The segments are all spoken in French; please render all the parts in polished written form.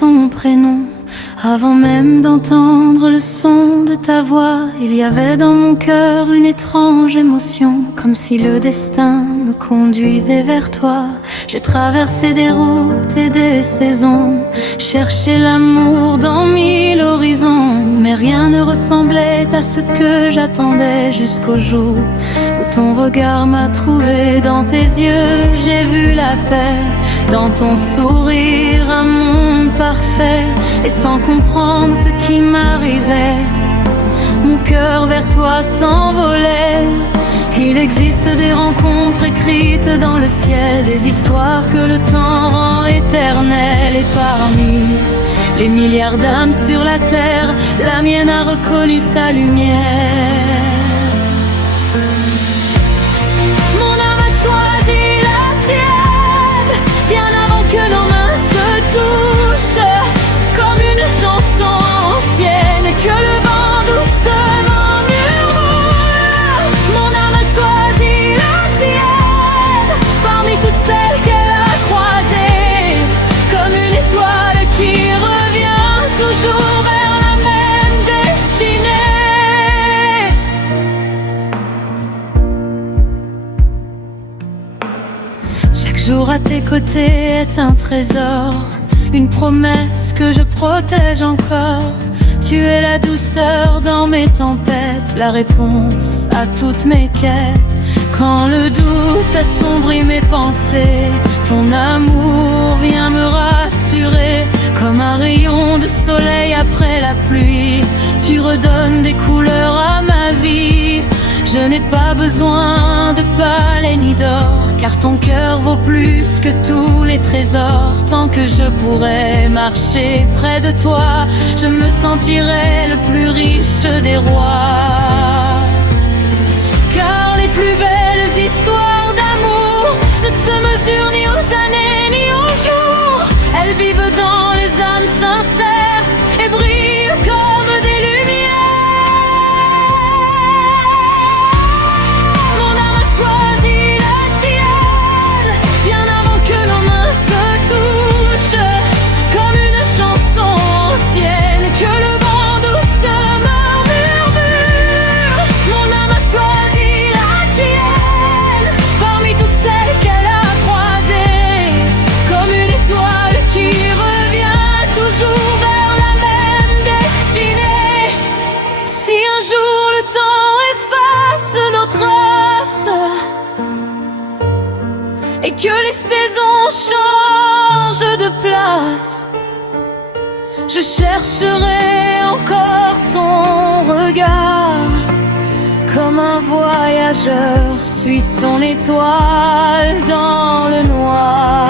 ton prénom. Avant même d'entendre le son de ta voix, il y avait dans mon cœur une étrange émotion, comme si le destin me conduisait vers toi. J'ai traversé des routes et des saisons, cherché l'amour dans mille horizons, mais rien ne ressemblait à ce que j'attendais, jusqu'au jour où ton regard m'a trouvé. Dans tes yeux, j'ai vu la paix, dans ton sourire un monde parfait. Et sans comprendre ce qui m'arrivait, mon cœur vers toi s'envolait. Il existe des rencontres écrites dans le ciel, des histoires que le temps rend éternelles. Et parmi les milliards d'âmes sur la terre, la mienne a reconnu sa lumière. Mon âme a choisi la tienne, bien avant que nos mains se touchent, comme une chanson ancienne que le vent doucement murmure. Mon âme a choisi la tienne, parmi toutes celles qu'elle a croisées, comme une étoile qui revient toujours vers la même destinée. Chaque jour à tes côtés est un trésor, une promesse que je protège encore. Tu es la douceur dans mes tempêtes, la réponse à toutes mes quêtes. Quand le doute assombrit mes pensées, ton amour vient me rassurer. Comme un rayon de soleil après la pluie, tu redonnes des couleurs à ma vie. Je n'ai pas besoin de palais ni d'or, car ton cœur vaut plus que tous les trésors. Tant que je pourrai marcher près de toi, je me sentirai le plus riche des rois. Car les plus belles histoires d'amour ne se mesurent ni aux années ni aux jours. Elles vivent dans les âmes sincères et brillent comme des et que les saisons changent de place, je chercherai encore ton regard. Comme un voyageur suit son étoile dans le noir.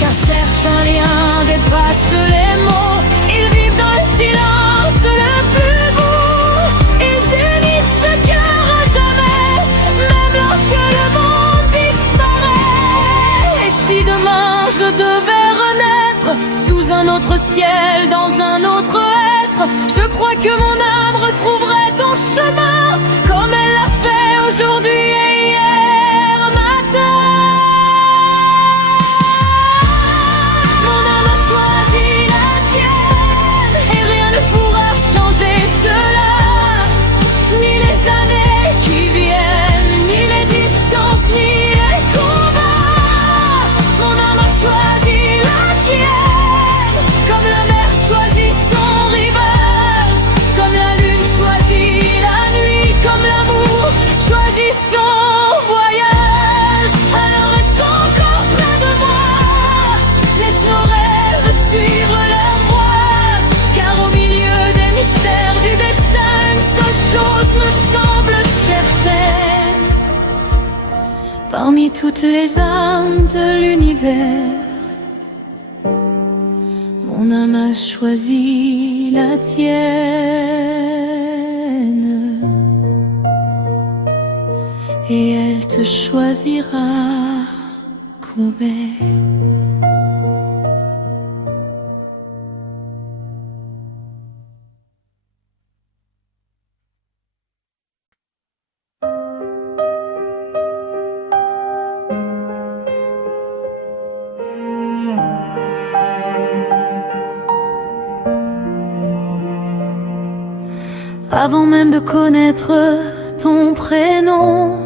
Car certains liens dépassent les mots, ils vivent dans le silence le plus beau. Ils unissent le cœur à jamais, même lorsque le monde disparaît. Et si demain je devais renaître sous un autre ciel, dans un autre être, je crois que mon âme retrouverait ton chemin, comme elle l'a fait aujourd'hui et hier matin. Mon âme a choisi la tienne, et rien ne pourra changer cela. Ni les années qui viennent, ni les distances, ni les combats. Mon âme a choisi la tienne, comme la mer choisit son rivage, comme la lune choisit la nuit, comme l'amour choisit son voyage. Alors reste encore près de moi, laisse nos rêves suivre leur voie, car au milieu des mystères du destin, une seule chose me semble certaine. Parmi toutes les âmes de l'univers, mon âme a choisi la tienne, et elle te choisira, Koubé. avant même de connaître ton prénom,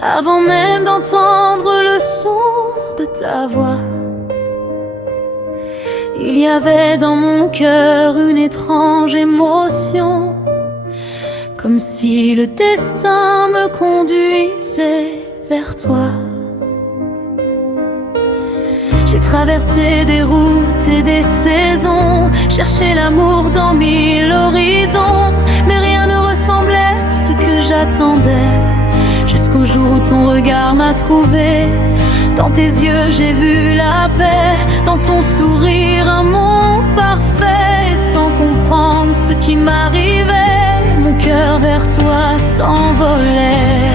avant même d'entendre le son de ta voix. Il y avait dans mon cœur une étrange émotion, comme si le destin me conduisait vers toi. J'ai traversé des routes et des saisons, cherché l'amour dans 1000 horizons, mais rien ne ressemblait à ce que j'attendais, jusqu'au jour où ton regard m'a trouvé. Dans tes yeux j'ai vu la paix, dans ton sourire un monde parfait. Et sans comprendre ce qui m'arrivait, mon cœur vers toi s'envolait.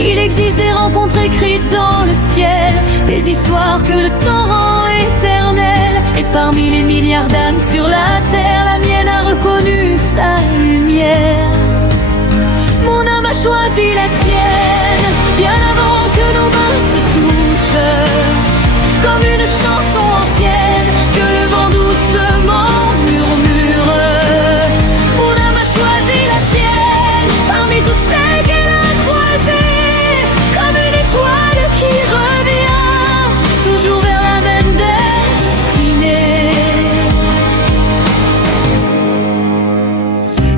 Il existe des rencontres écrites dans le ciel, des histoires que le temps rend éternelles. Et parmi les milliards d'âmes sur la terre, la mienne a reconnu sa lumière. Mon âme a choisi la tienne, bien avant que nos mains se touchent, comme une chanson ancienne que le vent doucement murmure. Mon âme a choisi la tienne, parmi toutes celles qu'elle a croisées, comme une étoile qui revient, toujours vers la même destinée.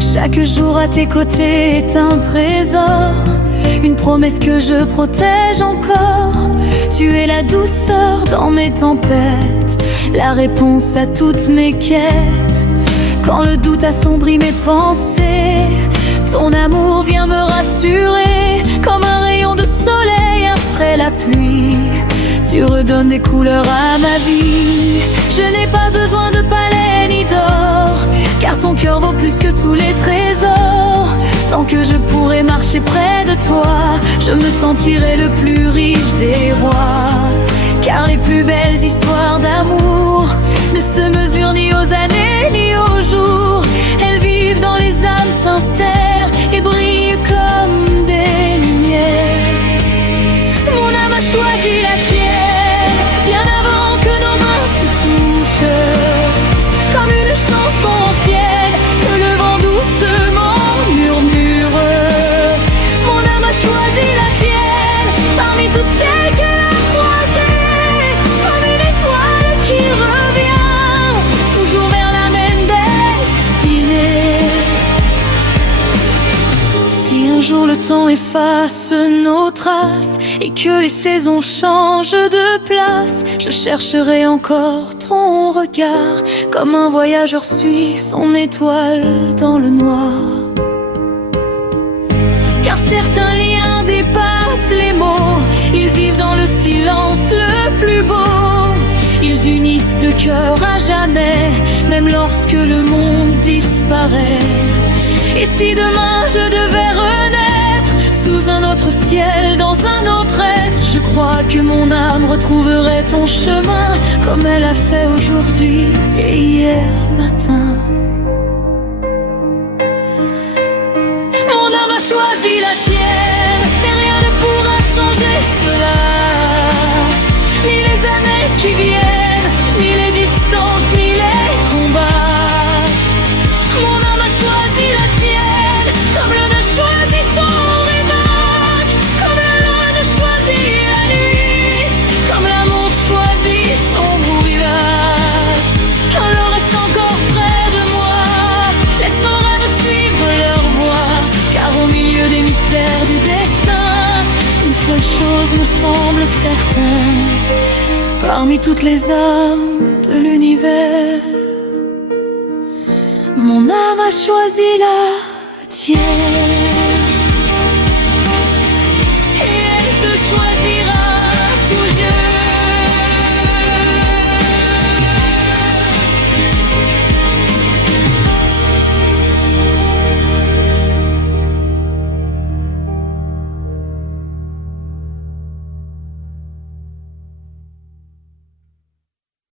Chaque jour à tes côtés est un trésor, une promesse que je protège encore. Tu es la douceur dans mes tempêtes, la réponse à toutes mes quêtes. Quand le doute assombrit mes pensées, ton amour vient me rassurer. Comme un rayon de soleil après la pluie, tu redonnes des couleurs à ma vie. Je n'ai pas besoin de palais ni d'or, car ton cœur vaut plus que tous les trésors. Tant que je pourrai marcher près de toi, je me sentirai le plus riche des rois. Car les plus belles histoires d'amour ne se mesurent ni aux années ni aux jours. Elles vivent dans les âmes sincères et brillent comme des lumières. Mon âme a choisi la tienne, bien avant que nos mains se touchent, comme une chanson ancienne que le vent doucement murmure. Mon âme a choisi la tienne, parmi toutes celles qu'elle a croisées, comme une étoile qui revient, toujours vers la même destinée. Si un jour le temps efface nos traces et que les saisons changent de place, je chercherai encore ton regard, comme un voyageur suit son étoile dans le noir. Car certains liens dépassent les mots, ils vivent dans le silence le plus beau. Ils unissent de cœur à jamais, même lorsque le monde disparaît. Et si demain je devais renaître sous un autre ciel, dans un autre être, je crois que mon âme retrouverait ton chemin, comme elle a fait aujourd'hui et hier matin. Mon âme a choisi la tienne, et rien ne pourra changer cela. Ni les années qui viennent, ni les distances, ni les combats. Mon âme a choisi la tienne, comme l'on a choisi son révoque, comme la lune choisit la nuit, comme l'amour choisit son rivage. Alors reste encore près de moi, laisse nos rêves suivre leur voie, car au milieu des mystères du destin, une seule chose me semble certaine, parmi toutes les âmes de l'univers, mon âme a choisi la tienne.